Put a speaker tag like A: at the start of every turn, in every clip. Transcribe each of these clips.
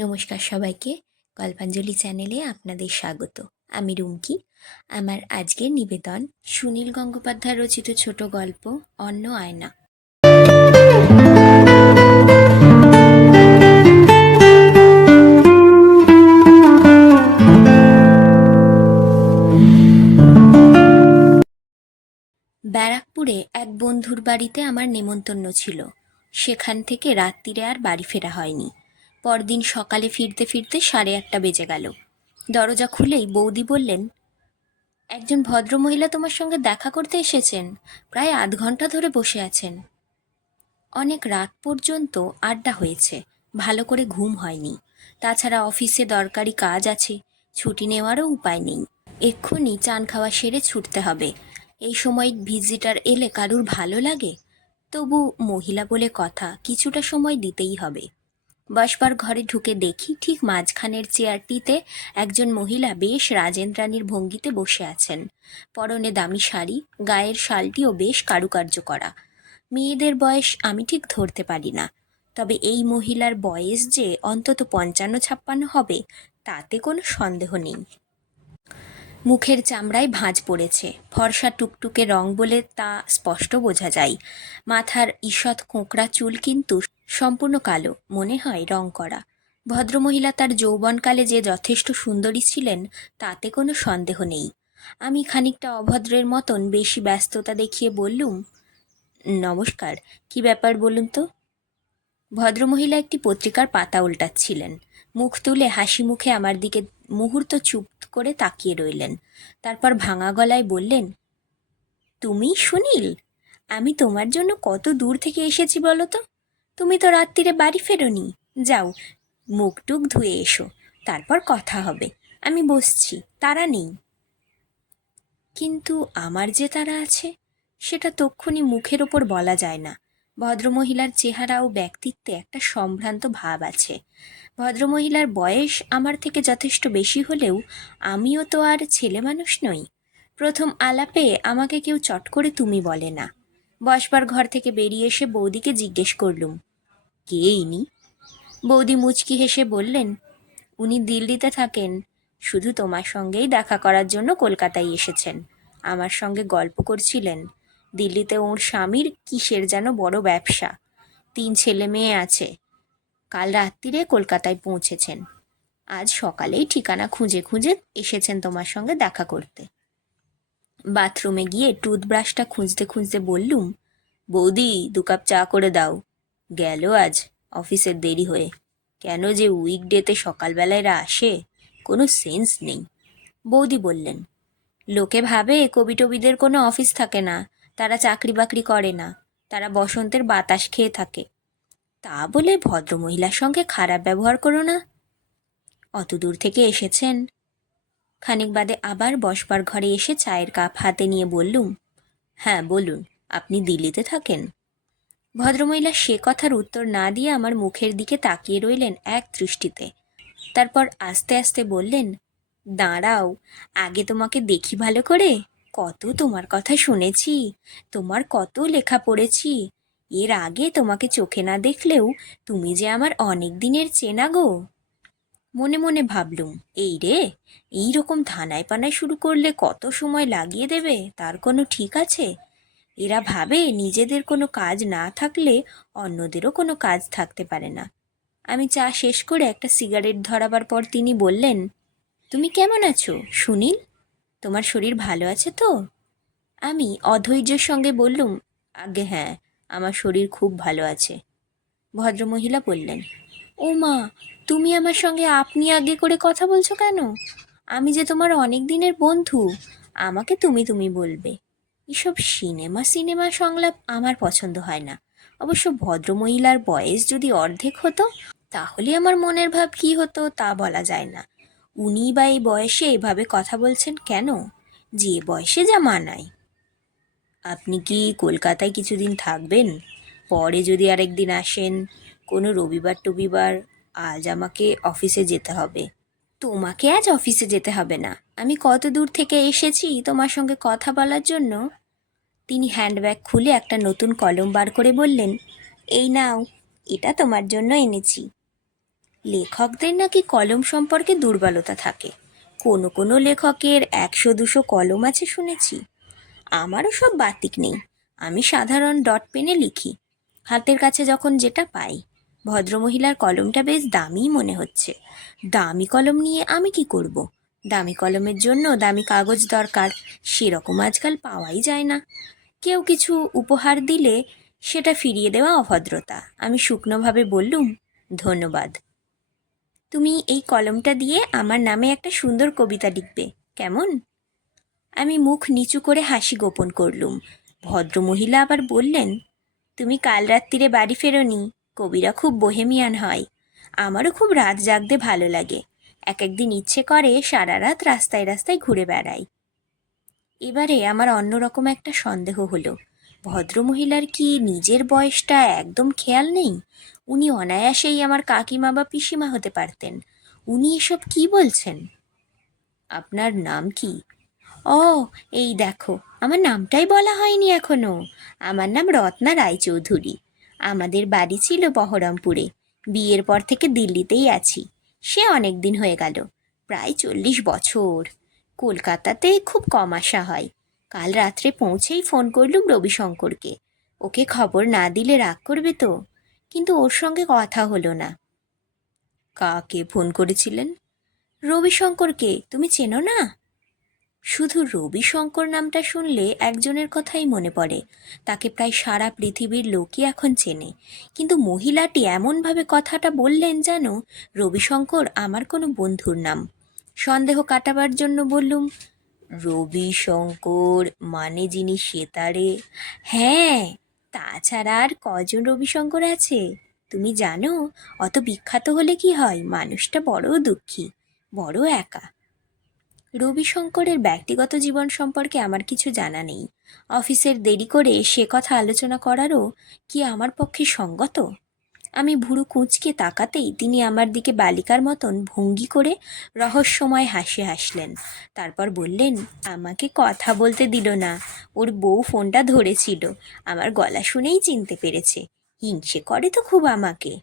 A: নমস্কার সবাইকে। গল্পাঞ্জলি চ্যানেলে আপনাদের স্বাগত। আমি রুমকি। আমার আজকের নিবেদন সুনীল গঙ্গোপাধ্যায় রচিত ছোট গল্প অন্য আয়না। ব্যারাকপুরে এক বন্ধুর বাড়িতে আমার নেমন্তন্ন ছিল। সেখান থেকে রাত্রিরে আর বাড়ি ফেরা হয়নি। পরদিন সকালে ফিরতে ফিরতে সাড়ে আটটা বেজে গেল। দরজা খুলেই বৌদি বললেন, একজন ভদ্রমহিলা তোমার সঙ্গে দেখা করতে এসেছেন, প্রায় আধ ঘণ্টা ধরে বসে আছেন। অনেক রাত পর্যন্ত আড্ডা হয়েছে, ভালো করে ঘুম হয়নি। তাছাড়া অফিসে দরকারি কাজ আছে, ছুটি নেওয়ারও উপায় নেই। এক্ষুনি চান খাওয়া সেরে ছুটতে হবে। এই সময় ভিজিটার এলে কারুর ভালো লাগে? তবু মহিলা বলে কথা কিছুটা সময় দিতেই হবে। বসবার ঘরে ঢুকে দেখি ঠিক মাঝখানের চেয়ারটিতে একজন মহিলা বেশ রাজেন্দ্রানীর ভঙ্গিতে বসে আছেন। পরনে দামি শাড়ি, গায়ের শালটিও বেশ কারুকার্য করা। মেয়েদের বয়স আমি ঠিক ধরতে পারি না। তবে এই মহিলার বয়স যে অন্তত পঞ্চান্ন ছাপ্পান্ন হবে, তাতে কোনো সন্দেহ নেই। মুখের চামড়ায় ভাঁজ পড়েছে। ফর্সা টুকটুকে রং বলে তা স্পষ্ট বোঝা যায়। মাথার ঈষৎ কোঁকড়া চুল কিন্তু সম্পূর্ণ কালো, মনে হয় রং করা। ভদ্রমহিলা তার যৌবনকালে যে যথেষ্ট সুন্দরী ছিলেন, তাতে কোনো সন্দেহ নেই। আমি খানিকটা অভদ্রের মতন বেশি ব্যস্ততা দেখিয়ে বললুম, নমস্কার, কি ব্যাপার বলুন তো? ভদ্রমহিলা একটি পত্রিকার পাতা উল্টাচ্ছিলেন। মুখ তুলে হাসি মুখে আমার দিকে মুহূর্ত চুপ করে তাকিয়ে রইলেন। তারপর ভাঙা গলায় বললেন তুমি সুনীল? আমি তোমার জন্য কত দূর থেকে এসেছি বলো তো? তুমি তো রাত্রিরে বাড়ি ফেরোনি। যাও মুখ টুক ধুয়ে এসো। তারপর কথা হবে। আমি বসছি, তারা নেই। কিন্তু আমার যে তারা আছে, সেটা তক্ষুনি মুখের ওপর বলা যায় না। ভদ্রমহিলার চেহারা ও ব্যক্তিত্বে একটা সম্ভ্রান্ত ভাব আছে। ভদ্রমহিলার বয়স আমার থেকে যথেষ্ট বেশি হলেও আমিও তো আর ছেলে মানুষ নই। প্রথম আলাপে আমাকে কেউ চট করে তুমি বলে না। বসবার ঘর থেকে বেরিয়ে এসে বৌদিকে জিজ্ঞেস করলুম, কে ইনি? বৌদি মুচকি হেসে বললেন, উনি দিল্লিতে থাকেন। শুধু তোমার সঙ্গেই দেখা করার জন্য কলকাতায় এসেছেন। আমার সঙ্গে গল্প করছিলেন। দিল্লিতে ওর স্বামীর কিসের যেন বড় ব্যবসা। তিন ছেলে মেয়ে আছে। কাল রাত্রিরে কলকাতায় পৌঁছেছেন। আজ সকালেই ঠিকানা খুঁজে খুঁজে এসেছেন তোমার সঙ্গে দেখা করতে। বাথরুমে গিয়ে টুথব্রাশটা খুঁজতে খুঁজতে বললুম, বৌদি, দু কাপ চা করে দাও। গেল আজ অফিসের দেরি হয়ে। কেন যে উইকডেতে সকালবেলায় এরা আসে, কোনো সেন্স নেই। বৌদি বললেন, লোকে ভাবে কবি টবিদের কোনো অফিস থাকে না। তারা চাকরি বাকরি করে না। তারা বসন্তের বাতাস খেয়ে থাকে। তা বলে ভদ্রমহিলার সঙ্গে খারাপ ব্যবহার করো না। অত দূর থেকে এসেছেন। খানিক বাদে আবার বসবার ঘরে এসে চায়ের কাপ হাতে নিয়ে বললুম হ্যাঁ বলুন, আপনি দিল্লিতে থাকেন? ভদ্রমহিলা সে কথার উত্তর না দিয়ে আমার মুখের দিকে তাকিয়ে রইলেন এক দৃষ্টিতে। তারপর আস্তে আস্তে বললেন, দাঁড়াও, আগে তোমাকে দেখি ভালো করে। কত তোমার কথা শুনেছি, তোমার কত লেখা পড়েছি। এর আগে তোমাকে চোখে না দেখলেও তুমি যে আমার অনেক দিনের চেনা গো। মনে মনে ভাবলুম, এই রে, এই রকম ধানায় পানায় শুরু করলে কত সময় লাগিয়ে দেবে, তার কোনো ঠিক আছে? এরা ভাবে নিজেদের কোনো কাজ না থাকলে অন্যদেরও কোনো কাজ থাকতে পারে না। আমি চা শেষ করে একটা সিগারেট ধরাবার পর তিনি বললেন, তুমি কেমন আছো? সুনীল? তোমার শরীর ভালো আছে তো? আমি অধৈর্যের সঙ্গে বললুম, আগে হ্যাঁ আমার শরীর খুব ভালো আছে। ভদ্রমহিলা বললেন, ও মা, তুমি আমার সঙ্গে আপনি আগে করে কথা বলছো কেন? আমি যে তোমার অনেক দিনের বন্ধু, আমাকে তুমি তুমি বলবে। এসব সিনেমা সিনেমা সংলাপ আমার পছন্দ হয় না। অবশ্য ভদ্রমহিলার বয়স যদি অর্ধেক হতো, তাহলে আমার মনের ভাব কী হতো তা বলা যায় না। উনি বা এই বয়সে এভাবে কথা বলছেন কেন? যে বয়সে যা মানায়। আপনি কি কলকাতায় কিছুদিন থাকবেন? পরে যদি আরেকদিন আসেন, কোনো রবিবার টবিবার আজ আমাকে অফিসে যেতে হবে। তোমাকে আজ অফিসে যেতে হবে না। আমি কত দূর থেকে এসেছি তোমার সঙ্গে কথা বলার জন্য? তিনি হ্যান্ডব্যাগ খুলে একটা নতুন কলম বার করে বললেন, এই নাও, এটা তোমার জন্য এনেছি। লেখকদের নাকি কলম সম্পর্কে দুর্বলতা থাকে। কোনো কোনো লেখকের একশো দুশো কলম আছে শুনেছি। আমারও সব বাতিক নেই। আমি সাধারণ ডট পেনে লিখি। হাতের কাছে যখন যেটা পাই। ভদ্রমহিলার কলমটা বেশ দামি মনে হচ্ছে। দামি কলম নিয়ে আমি কি করব। দামি কলমের জন্য দামি কাগজ দরকার। সেরকম আজকাল পাওয়াই যায় না। কেউ কিছু উপহার দিলে সেটা ফিরিয়ে দেওয়া অভদ্রতা। আমি শুকনোভাবে বললুম, ধন্যবাদ। তুমি এই কলমটা দিয়ে আমার নামে একটা সুন্দর কবিতা লিখবে। কেমন? আমি মুখ নিচু করে হাসি গোপন করলুম। ভদ্রমহিলা আবার বললেন, তুমি কাল রাত্রিরে বাড়ি ফেরোনি, কবিরা খুব বোহেমিয়ান হয়। আমারও খুব রাত জাগতে ভালো লাগে। এক একদিন ইচ্ছে করে সারা রাত রাস্তায় রাস্তায় ঘুরে বেড়াই। এবারে আমার অন্যরকম একটা সন্দেহ হলো। ভদ্রমহিলার কি নিজের বয়সটা একদম খেয়াল নেই? উনি অনায়াসেই আমার কাকিমা বা পিসিমা হতে পারতেন। উনি এসব কি বলছেন? আপনার নাম কি? ও, এই দেখো, আমার নামটাই বলা হয়নি এখনও। আমার নাম রত্না রায়চৌধুরী। আমাদের বাড়ি ছিল বহরমপুরে। বিয়ের পর থেকে দিল্লিতেই আছি। সে অনেক দিন হয়ে গেল। প্রায় চল্লিশ বছর। কলকাতাতে খুব কম আসা হয়। কাল রাত্রে পৌঁছেই ফোন করলুম রবিশঙ্করকে। ওকে খবর না দিলে রাগ করবে তো? কিন্তু ওর সঙ্গে কথা হলো না। কাকে ফোন করেছিলেন? রবিশঙ্করকে? তুমি চেনো না? শুধু রবিশঙ্কর নামটা শুনলে একজনের কথাই মনে পড়ে। তাকে প্রায় সারা পৃথিবীর লোকই এখন চেনে। কিন্তু মহিলাটি এমনভাবে কথাটা বললেন যেন রবিশঙ্কর আমার কোনো বন্ধুর নাম। সন্দেহ কাটাবার জন্য বললুম রবিশঙ্কর মানে যিনি সেতারে। হ্যাঁ তাছাড়া আর কজন রবিশঙ্কর আছে? তুমি জানো, অত বিখ্যাত হলে কি হয়? মানুষটা বড় দুঃখী, বড় একা। রবিশঙ্করের ব্যক্তিগত জীবন সম্পর্কে আমার কিছু জানা নেই। অফিসের দেরি করে সে কথা আলোচনা করারও কি আমার পক্ষে সঙ্গত? আমি ভুরু কুঁচকে তাকাতেই তিনি আমার দিকে বালিকার মতন ভঙ্গি করে রহস্যময় হাসি হাসলেন। তারপর বললেন, আমাকে কথা বলতে দিল না। ওর বউ ফোনটা ধরেছিল। আমার গলা শুনেই চিনতে পেরেছে। হিংসে করে তো খুব আমাকে।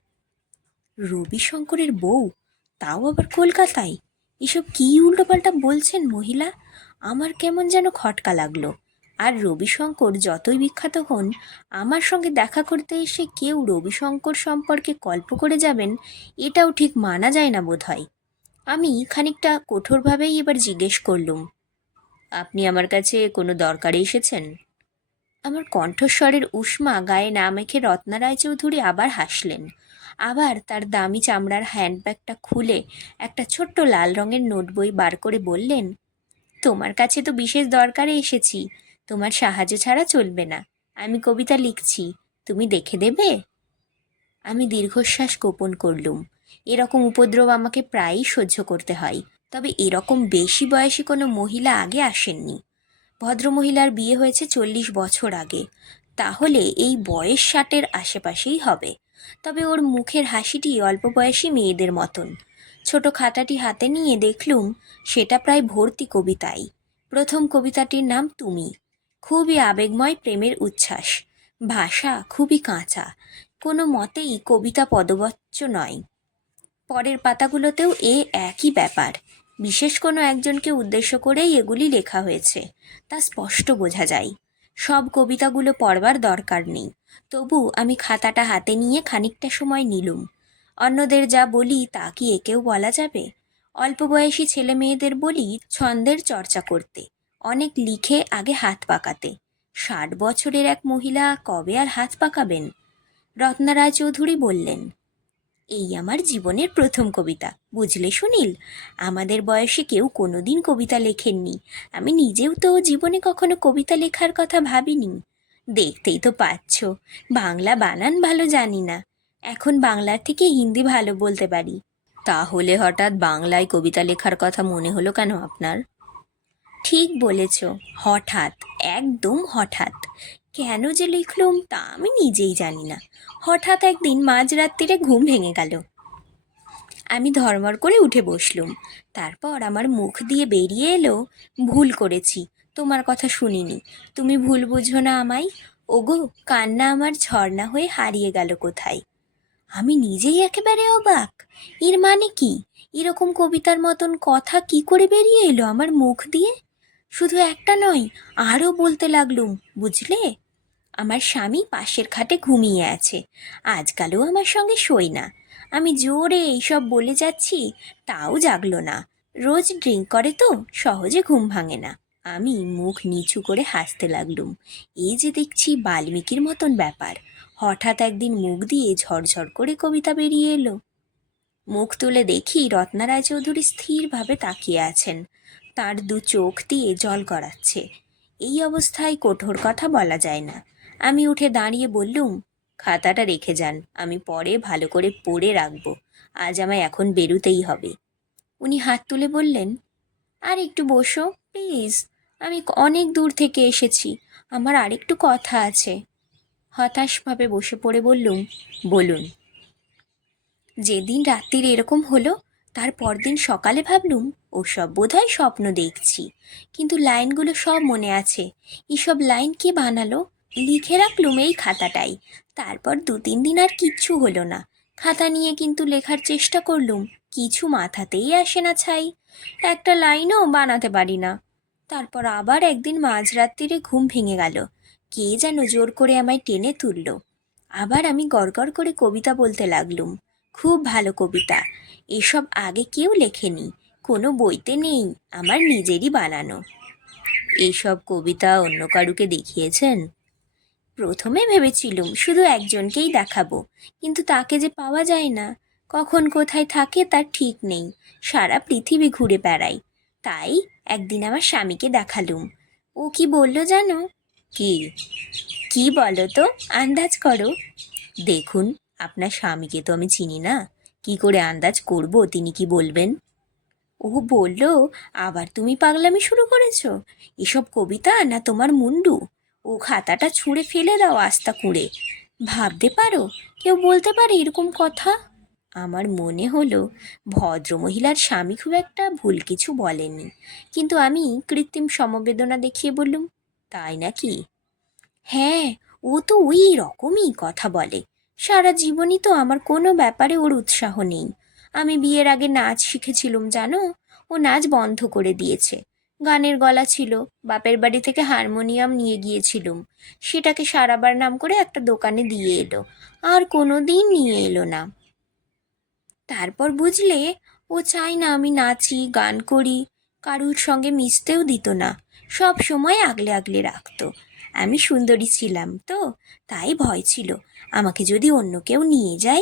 A: রবিশঙ্করের বউ? তাও আবার কলকাতায়? এসব কী উল্টোপাল্টা বলছেন মহিলা? আমার কেমন যেন খটকা লাগল। আর রবিশঙ্কর যতই বিখ্যাত হন, আমার সঙ্গে দেখা করতে এসে কেউ রবিশঙ্কর সম্পর্কে গল্প করে যাবেন, এটাও ঠিক মানা যায় না বোধ হয় আমি খানিকটা কঠোরভাবেই এবার জিজ্ঞেস করলুম, আপনি আমার কাছে কোনো দরকারে এসেছেন? আমার কণ্ঠস্বরের উষ্মা গায়ে না মেখে রত্না রায়চৌধুরী আবার হাসলেন। আবার তার দামি চামড়ার হ্যান্ডব্যাগটা খুলে একটা ছোট্ট লাল রঙের নোট বই বার করে বললেন, তোমার কাছে তো বিশেষ দরকারে এসেছি তোমার সাহায্য ছাড়া চলবে না। আমি কবিতা লিখছি, তুমি দেখে দেবে? আমি দীর্ঘশ্বাস গোপন করলুম। এরকম উপদ্রব আমাকে প্রায়ই সহ্য করতে হয়। তবে এরকম বেশি বয়সী কোনো মহিলা আগে আসেননি। ভদ্রমহিলার বিয়ে হয়েছে চল্লিশ বছর আগে। তাহলে এই বয়স ষাটের আশেপাশেই হবে। তবে ওর মুখের হাসিটি অল্প বয়সী মেয়েদের মতন। ছোট খাতাটি হাতে নিয়ে দেখলুম, সেটা প্রায় ভর্তি কবিতাই। প্রথম কবিতাটির নাম তুমি। খুবই আবেগময় প্রেমের উচ্ছ্বাস। ভাষা খুবই কাঁচা। কোনো মতেই কবিতা পদবচ্চ নয়। পরের পাতাগুলোতেও এ একই ব্যাপার। বিশেষ কোনো একজনকে উদ্দেশ্য করেই এগুলি লেখা হয়েছে, তা স্পষ্ট বোঝা যায়। সব কবিতাগুলো পড়বার দরকার নেই। তবু আমি খাতাটা হাতে নিয়ে খানিকটা সময় নিলুম। অন্যদের যা বলি তা কি একেও বলা যাবে? অল্প বয়সী ছেলে মেয়েদের বলি ছন্দের চর্চা করতে। অনেক লিখে আগে হাত পাকাতে। ষাট বছরের এক মহিলা কবে আর হাত পাকাবেন? রত্না রায়চৌধুরী বললেন, এই আমার জীবনের প্রথম কবিতা। বুঝলে সুনীল? আমাদের বয়সে কেউ কোনোদিন কবিতা লেখেননি। আমি নিজেও তো জীবনে কখনো কবিতা লেখার কথা ভাবিনি। দেখতেই তো পাচ্ছ, বাংলা বানান ভালো জানি না। এখন বাংলার থেকে হিন্দি ভালো বলতে পারি। তাহলে হঠাৎ বাংলায় কবিতা লেখার কথা মনে হলো কেন আপনার? ঠিক বলেছ, হঠাৎ, একদম হঠাৎ। কেন যে লিখলুম তা আমি নিজেই জানি না। হঠাৎ একদিন মাঝরাত্রিরে ঘুম ভেঙে গেল। আমি ধর্মর করে উঠে বসলুম। তারপর আমার মুখ দিয়ে বেরিয়ে এলো, ভুল করেছি, তোমার কথা শুনিনি। তুমি ভুল বুঝো না আমায়। ওগো, কান্না আমার ঝর্ণা হয়ে হারিয়ে গেল কোথায়? আমি নিজেই একেবারে অবাক। এর মানে কি? এরকম কবিতার মতন কথা কি করে বেরিয়ে এলো আমার মুখ দিয়ে? শুধু একটা নয়, আরও বলতে লাগলুম, বুঝলে? আমার স্বামী পাশের খাটে ঘুমিয়ে আছে। আজকালও আমার সঙ্গে শোয় না। আমি জোরে এইসব বলে যাচ্ছি, তাও জাগলো না। রোজ ড্রিঙ্ক করে তো, সহজে ঘুম ভাঙে না। আমি মুখ নিচু করে হাসতে লাগলুম। এই যে দেখছি বাল্মীকির মতন ব্যাপার। হঠাৎ একদিন মুখ দিয়ে ঝরঝর করে কবিতা বেরিয়ে এলো। মুখ তুলে দেখি রত্না রায়চৌধুরী স্থিরভাবে তাকিয়ে আছেন। তার দু চোখ দিয়ে জল গড়াচ্ছে। এই অবস্থায় কঠোর কথা বলা যায় না। আমি উঠে দাঁড়িয়ে বললুম, খাতাটা রেখে যান, আমি পরে ভালো করে পড়ে রাখব। আজ আমায় এখন বেরুতেই হবে। উনি হাত তুলে বললেন, আর একটু বসো, প্লিজ। আমি অনেক দূর থেকে এসেছি, আমার আরেকটু কথা আছে। হতাশভাবে বসে পড়ে বললুম, বলুন। যেদিন রাত্রির এরকম হলো, তার পরদিন সকালে ভাবলুম ওসব বোধহয় স্বপ্ন দেখছি। কিন্তু লাইনগুলো সব মনে আছে। এসব লাইন কে বানালো? লিখে রাখলুম এই খাতাটাই। তারপর দু তিন দিন আর কিচ্ছু হলো না। খাতা নিয়ে কিন্তু লেখার চেষ্টা করলুম। কিছু মাথাতেই আসে না ছাই। একটা লাইনও বানাতে পারি না। তারপর আবার একদিন মাঝরাত্রিরে ঘুম ভেঙে গেল। কে যেন জোর করে আমায় টেনে তুলল। আবার আমি গড়গড় করে কবিতা বলতে লাগলুম। খুব ভালো কবিতা। এসব আগে কেউ লেখেনি। কোনো বইতে নেই, আমার নিজেরই বানানো। এইসব কবিতা অন্য কারুকে দেখিয়েছেন? প্রথমে ভেবেছিলুম শুধু একজনকেই দেখাবো, কিন্তু তাকে যে পাওয়া যায় না, কখন কোথায় থাকে তার ঠিক নেই, সারা পৃথিবী ঘুরে বেড়াই, তাই একদিন আমার স্বামীকে দেখালুম। ও কি বলল জানো? কি? কি বলো তো আন্দাজ করো। দেখুন, আপনার স্বামীকে তো আমি চিনি না, কি করে আন্দাজ করব, তিনি কি বলবেন? ও বলল, আবার তুমি পাগলামি শুরু করেছ? এসব কবিতা না তোমার মুন্ডু? ও খাতাটা ছুঁড়ে ফেলে দাও আস্তা কুঁড়ে ভাবতে পারো, কেউ বলতে পারে এরকম কথা? আমার মনে হলো, ভদ্রমহিলার স্বামী খুব একটা ভুল কিছু বলেননি। কিন্তু আমি কৃত্রিম সমবেদনা দেখিয়ে বললুম, তাই নাকি? হ্যাঁ ও তো ওই রকমই কথা বলে। সারা জীবনই তো আমার কোনো ব্যাপারে ওর উৎসাহ নেই। আমি বিয়ের আগে নাচ শিখেছিলুম, জানো? ও নাচ বন্ধ করে দিয়েছে। গানের গলা ছিল, বাপের বাড়ি থেকে হারমোনিয়াম নিয়ে গিয়েছিলুম। সেটাকে সারাবার নাম করে একটা দোকানে দিয়ে এলো। আর কোনো দিন নিয়ে এলো না। তারপর বুঝলে, ও চায় না আমি নাচি, গান করি। কারুর সঙ্গে মিশতেও দিত না। সব সময় আগলে আগলে রাখতো। আমি সুন্দরী ছিলাম তো, তাই ভয় ছিল। আমাকে যদি অন্য কেউ নিয়ে যায়?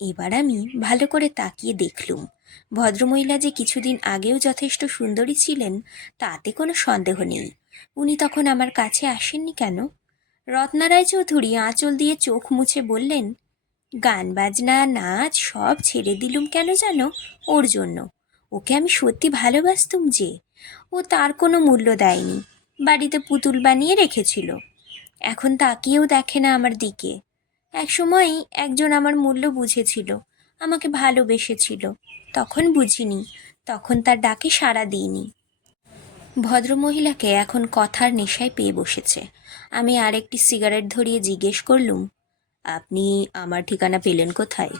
A: এবার আমি ভালো করে তাকিয়ে দেখলুম। ভদ্রমহিলা যে কিছুদিন আগেও যথেষ্ট সুন্দরী ছিলেন, তাতে কোনো সন্দেহ নেই। উনি তখন আমার কাছে আসেননি কেন? রত্নারায় চৌধুরী আঁচল দিয়ে চোখ মুছে বললেন, গান বাজনা, নাচ সব ছেড়ে দিলুম কেন জানো? ওর জন্য। ওকে আমি সত্যি ভালোবাসতুম যে। ও তার কোনো মূল্য দেয়নি। বাড়িতে পুতুল বানিয়ে রেখেছিল। এখন তাকিয়েও দেখে না আমার দিকে। একসময় একজন আমার মূল্য বুঝেছিল, আমাকে ভালোবেসেছিল। তখন বুঝিনি, তখন তার ডাকে সাড়া দিইনি। ভদ্রমহিলাকে এখন কথার নেশায় পেয়ে বসেছে। আমি আরেকটি সিগারেট ধরিয়ে জিজ্ঞেস করলুম, আপনি আমার ঠিকানা পেলেন কোথায়?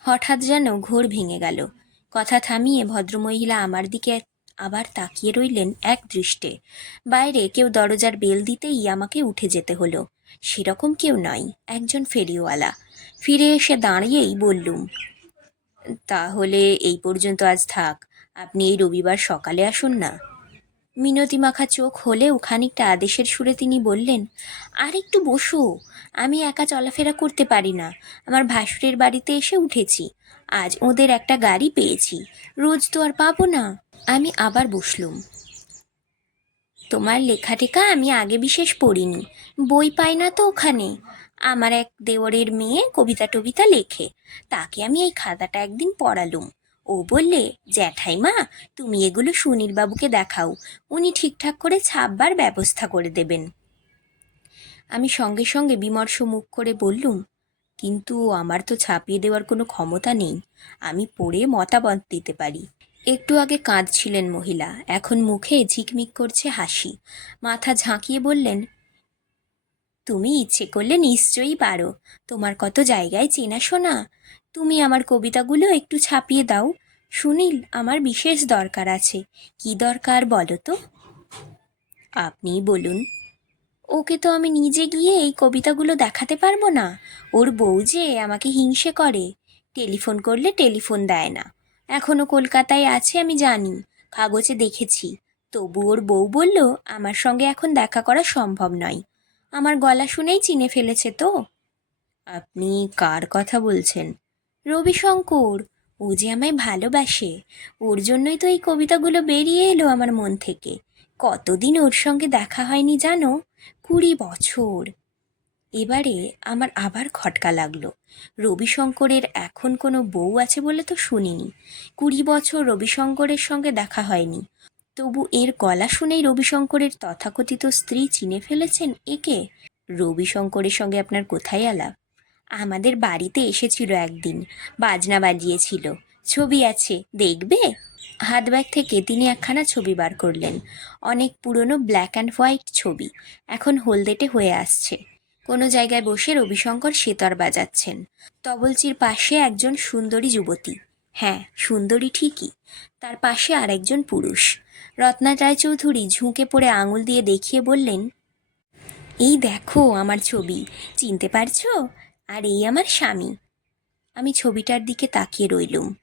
A: হঠাৎ যেন ঘোর ভেঙে গেল। কথা থামিয়ে ভদ্রমহিলা আমার দিকে আবার তাকিয়ে রইলেন এক দৃষ্টে বাইরে কেউ দরজার বেল দিতেই আমাকে উঠে যেতে হলো। সেরকম কেউ নয় একজন ফেরিওয়ালা। ফিরে এসে দাঁড়িয়েই বললুম, তাহলে এই পর্যন্ত আজ থাক, আপনি এই রবিবার সকালে আসুন না? মিনতি মাখা চোখ হলেও খানিকটা আদেশের সুরে তিনি বললেন আর একটু বসো, আমি একা চলাফেরা করতে পারি না, আমার ভাসুরের বাড়িতে এসে উঠেছি, আজ ওদের একটা গাড়ি পেয়েছি, রোজ তো আর পাবো না। আমি আবার বসলুম তোমার লেখা টেখা আমি আগে বিশেষ পড়িনি। বই পাই না তো ওখানে। আমার এক দেওরের মেয়ে কবিতা টবিতা লেখে। তাকে আমি এই খাতাটা একদিন পড়ালুম। ও বললে, জ্যাঠাইমা, তুমি এগুলো সুনীলবাবুকে দেখাও। উনি ঠিকঠাক করে ছাপবার ব্যবস্থা করে দেবেন। আমি সঙ্গে সঙ্গে বিমর্ষ মুখ করে বললুম, কিন্তু আমার তো ছাপিয়ে দেওয়ার কোনো ক্ষমতা নেই। আমি পড়ে মতামত দিতে পারি। একটু আগে কাঁদছিলেন মহিলা, এখন মুখে ঝিকমিক করছে হাসি। মাথা ঝাঁকিয়ে বললেন, তুমি ইচ্ছে করলে নিশ্চয়ই পারো। তোমার কত জায়গায় চেনাশোনা তুমি আমার কবিতাগুলো একটু ছাপিয়ে দাও। সুনীল, আমার বিশেষ দরকার আছে। কি দরকার বলো তো? আপনিই বলুন। ওকে তো আমি নিজে গিয়ে এই কবিতাগুলো দেখাতে পারব না। ওর বউ যে আমাকে হিংসে করে। টেলিফোন করলে টেলিফোন দেয় না। এখনও কলকাতায় আছে আমি জানি, কাগজে দেখেছি। তবু ওর বউ বলল, আমার সঙ্গে এখন দেখা করা সম্ভব নয়। আমার গলা শুনেই চিনে ফেলেছে তো। আপনি কার কথা বলছেন? রবিশঙ্কর, ও যে আমায় ভালোবাসে, ওর জন্যই তো এই কবিতাগুলো বেরিয়ে এলো আমার মন থেকে। কতদিন ওর সঙ্গে দেখা হয়নি জানো? কুড়ি বছর। এবারে আমার আবার খটকা লাগল। রবিশঙ্করের এখন কোনো বউ আছে বলে তো শুনিনি। কুড়ি বছর রবিশঙ্করের সঙ্গে দেখা হয়নি। তবু এর গলা শুনেই রবিশঙ্করের তথাকথিত স্ত্রী চিনে ফেলেছেন একে? রবিশঙ্করের সঙ্গে আপনার কোথায় আলাপ? আমাদের বাড়িতে এসেছিল একদিন, বাজনা বাজিয়েছিল। ছবি আছে, দেখবে? হাত ব্যাগ থেকে তিনি একখানা ছবি বার করলেন। অনেক পুরনো ব্ল্যাক অ্যান্ড হোয়াইট ছবি। এখন হলদেটে হয়ে আসছে। কোনো জায়গায় বসে রবিশঙ্কর সেতার বাজাচ্ছেন। তবলচির পাশে একজন সুন্দরী যুবতী। হ্যাঁ সুন্দরী ঠিকই। তার পাশে আরেকজন পুরুষ। রত্না রায়চৌধুরী ঝুঁকে পড়ে আঙুল দিয়ে দেখিয়ে বললেন, এই দেখো আমার ছবি। চিনতে পারছ? আর এই আমার স্বামী। আমি ছবিটার দিকে তাকিয়ে রইলুম।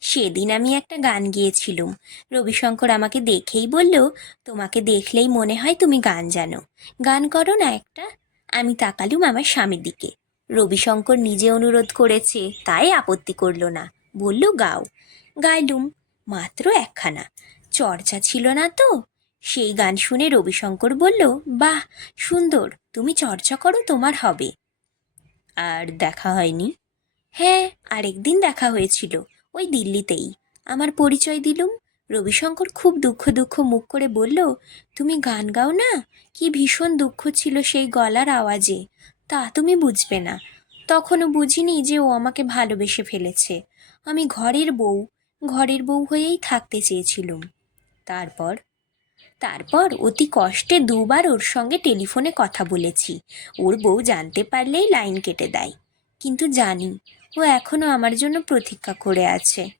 A: সেদিন আমি একটা গান গিয়েছিলুম। রবিশঙ্কর আমাকে দেখেই বলল, তোমাকে দেখলেই মনে হয় তুমি গান জানো। গান করো না একটা। আমি তাকালুম আমার স্বামীর দিকে। রবিশঙ্কর নিজে অনুরোধ করেছে, তাই আপত্তি করল না। বলল, গাও। গাইলুম, মাত্র একখানা। চর্চা ছিল না তো? সেই গান শুনে রবিশঙ্কর বলল, বাহ, সুন্দর, তুমি চর্চা করো, তোমার হবে। আর দেখা হয়নি? হ্যাঁ আরেকদিন দেখা হয়েছিল, ওই দিল্লিতেই। আমার পরিচয় দিলুম রবিশঙ্কর খুব দুঃখ দুঃখ মুখ করে বলল, তুমি গান গাও না? কি ভীষণ দুঃখ ছিল সেই গলার আওয়াজে। তা তুমি বুঝবে না। তখনও বুঝিনি যে ও আমাকে ভালোবেসে ফেলেছে। আমি ঘরের বউ ঘরের বউ হয়েই থাকতে চেয়েছিলুম। তারপর? তারপর অতি কষ্টে দুবার ওর সঙ্গে টেলিফোনে কথা বলেছি। ওর বউ জানতে পারলেই লাইন কেটে দেয়। কিন্তু জানি, ও এখনও আমার জন্য প্রতীক্ষা করে আছে।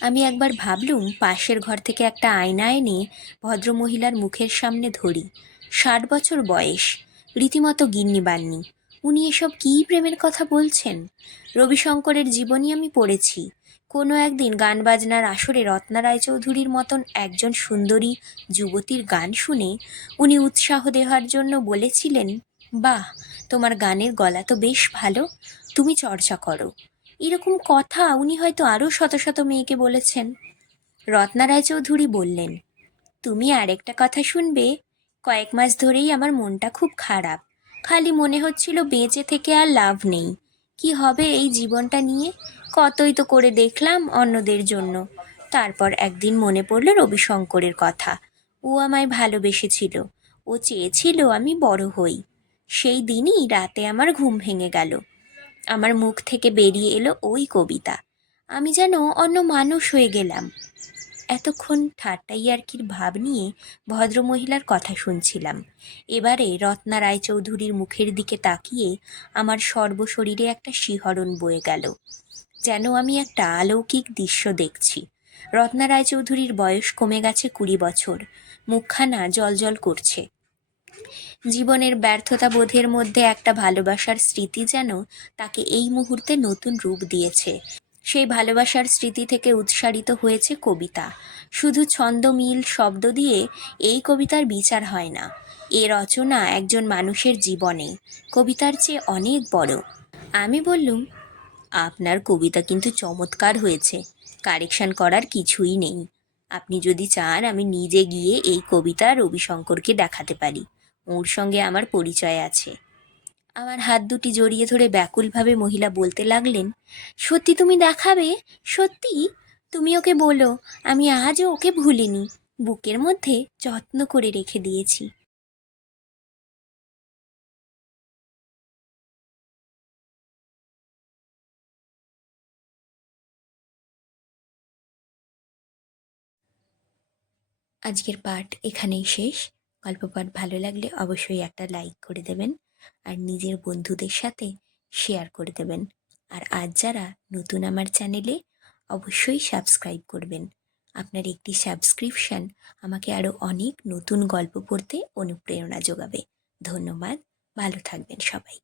A: আমি একবার ভাবলুম, পাশের ঘর থেকে একটা আয়না এনে ভদ্রমহিলার মুখের সামনে ধরি। ষাট বছর বয়স, রীতিমতো গিন্নি বান্নি। উনি এসব কী প্রেমের কথা বলছেন? রবিশঙ্করের জীবনী আমি পড়েছি। কোনো একদিন গান বাজনার আসরে রত্না রায়চৌধুরীর মতন একজন সুন্দরী যুবতীর গান শুনে উনি উৎসাহ দেওয়ার জন্য বলেছিলেন, বাহ, তোমার গানের গলা তো বেশ ভালো। তুমি চর্চা করো। এরকম কথা উনি হয়তো আরও শত শত মেয়েকে বলেছেন। রত্না রায়চৌধুরী বললেন, তুমি আরেকটা কথা শুনবে। কয়েক মাস ধরেই আমার মনটা খুব খারাপ। খালি মনে হচ্ছিল বেঁচে থেকে আর লাভ নেই। কি হবে এই জীবনটা নিয়ে? কতই তো করে দেখলাম অন্যদের জন্য। তারপর একদিন মনে পড়ল রবিশঙ্করের কথা। ও আমায় ভালোবেসেছিল। ও চেয়েছিল আমি বড় হই। সেই দিনই রাতে আমার ঘুম ভেঙে গেল। আমার মুখ থেকে বেরিয়ে এলো ওই কবিতা। আমি যেন অন্য মানুষ হয়ে গেলাম। এতক্ষণ ঠাট্টা ইয়ার্কির ভাব নিয়ে ভদ্রমহিলার কথা শুনছিলাম। এবারে রত্না রায়চৌধুরীর মুখের দিকে তাকিয়ে আমার সর্বশরীরে একটা শিহরণ বয়ে গেল। যেন আমি একটা অলৌকিক দৃশ্য দেখছি। রত্না রায়চৌধুরীর বয়স কমে গেছে কুড়ি বছর। মুখখানা জলজল করছে। জীবনের ব্যর্থতা বোধের মধ্যে একটা ভালোবাসার স্মৃতি যেন তাকে এই মুহূর্তে নতুন রূপ দিয়েছে। সেই ভালোবাসার স্মৃতি থেকে উৎসারিত হয়েছে কবিতা। শুধু ছন্দ, মিল, শব্দ দিয়ে এই কবিতার বিচার হয় না। এ রচনা একজন মানুষের জীবনে। কবিতার চেয়ে অনেক বড়। আমি বললুম, আপনার কবিতা কিন্তু চমৎকার হয়েছে। কারেকশন করার কিছুই নেই। আপনি যদি চান, আমি নিজে গিয়ে এই কবিতা রবিশঙ্করকে দেখাতে পারি। ওর সঙ্গে আমার পরিচয় আছে। আমার হাত দুটি জড়িয়ে ধরে ব্যাকুলভাবে মহিলা বলতে লাগলেন, সত্যি তুমি দেখাবে? সত্যি? তুমি ওকে বলো, আমি আজও ওকে ভুলিনি। বুকের মধ্যে যত্ন করে রেখে দিয়েছি। আজকের পাঠ এখানেই শেষ। গল্প পাঠ ভালো লাগলে অবশ্যই একটা লাইক করে দেবেন আর নিজের বন্ধুদের সাথে শেয়ার করে দেবেন। আর আজ যারা নতুন আমার চ্যানেলে অবশ্যই সাবস্ক্রাইব করবেন। আপনার একটি সাবস্ক্রিপশন আমাকে আরও অনেক নতুন গল্প পড়তে অনুপ্রেরণা যোগাবে। ধন্যবাদ, ভালো থাকবেন সবাই।